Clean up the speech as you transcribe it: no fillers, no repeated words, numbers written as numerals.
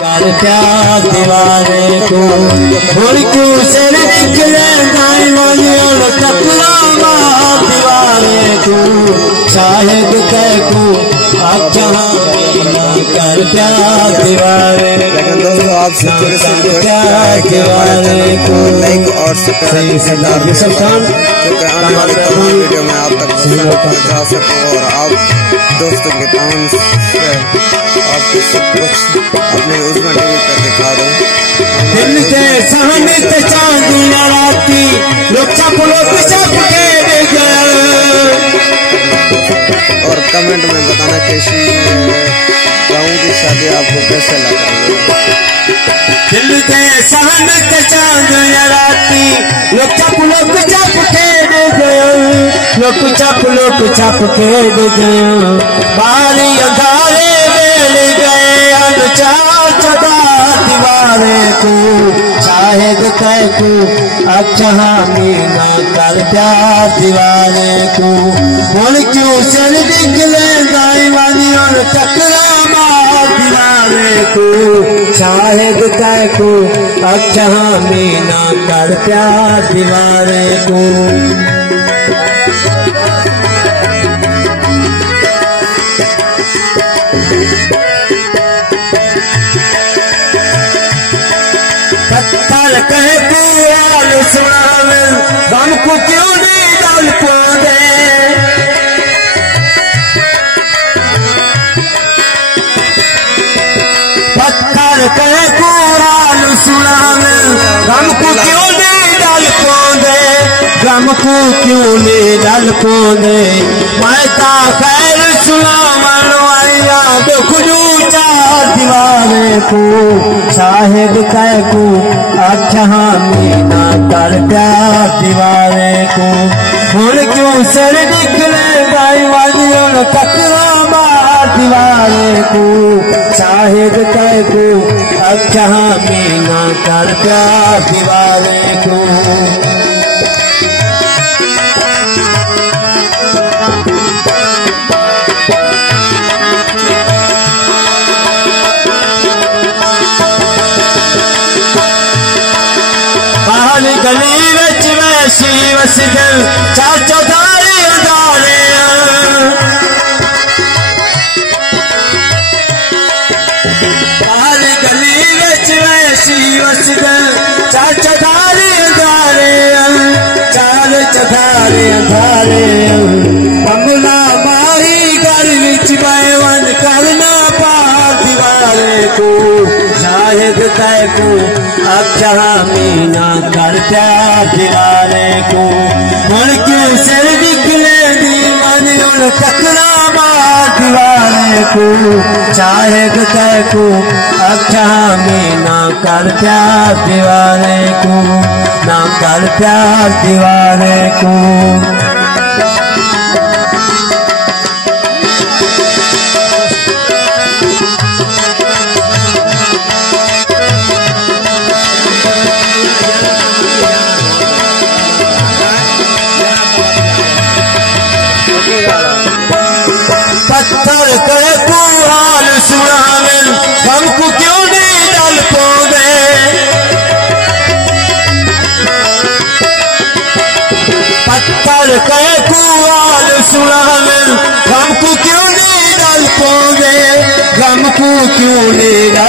कर प्यार दीवाने को और क्यों सर निकले दाई वाली और टकरा मार दीवाने को शायद तय को अब जहाँ कर प्यार दीवाने। लेकिन दोस्तों आप प्यार दीवाने को लाइक और सब्सक्राइब क्योंकि आने वाली तमाम वीडियो में आप तक पहुंचा सकूं और आप दोस्तों के काम से आपको सब कुछ अपने उसमें टीवी पर दिखा दूं। दिल के सामने ते चांदियां राती लोग चप के दे गए। और कमेंट में बताना कैसी गाँव की शादी आपको कैसे लग रही है। दिल के सामने ते चांदियां राती लोग चप के दे गए। लोग चप के दे गए। बारी अंधारे मिल गए अनुचार चढ़ा दीवाने को शायद तय को अब जहाँ मीना कर प्यार दीवाने को बोल क्यों सर निकले दाई वाली और टकरा मार दीवाने को शायद तय को अब जहाँ मीना कर प्यार दीवाने को। पत्थर कहे पूरा सुनावे हमको क्यों नहीं डाल पौधे। पत्थर कहे पूरा सुनावे हमको क्यों नहीं डाल पौधे। हमको क्यों नहीं डाल पौधे। मैं ता खैर सुनावन आया दुखू चार दीवाने को शाहिद तय को अब जहाँ मीना कर प्यार दीवाने को बोल क्यों सर निकले दाई वाली और टकरा मार दीवाने को शाहिद तय को अब जहाँ मीना कर प्यार दीवाने को। गली विच वैसी वसदल चाचो दारे दारे। गली विच वैसी वसदल चाचो दारे दारे। चाल चधारे धारे बंगला माही घर विच बैवन करना पार दीवाने को शायद तय को अब जहाँ मीना कर प्यार दीवाने को बोल क्यों सर निकले दीवाने और टकरा मार दीवाने को शायद तय को अब जहाँ मीना कर प्यार दीवाने को ना कर प्यार दीवाने को। पत्थर कहे तू हाल सुनावे हमको क्यों नहीं डाल पौधे। पत्थर कहे तू हाल सुनावे हमको क्यों नहीं डाल पौधे। हमको क्यों नहीं डाल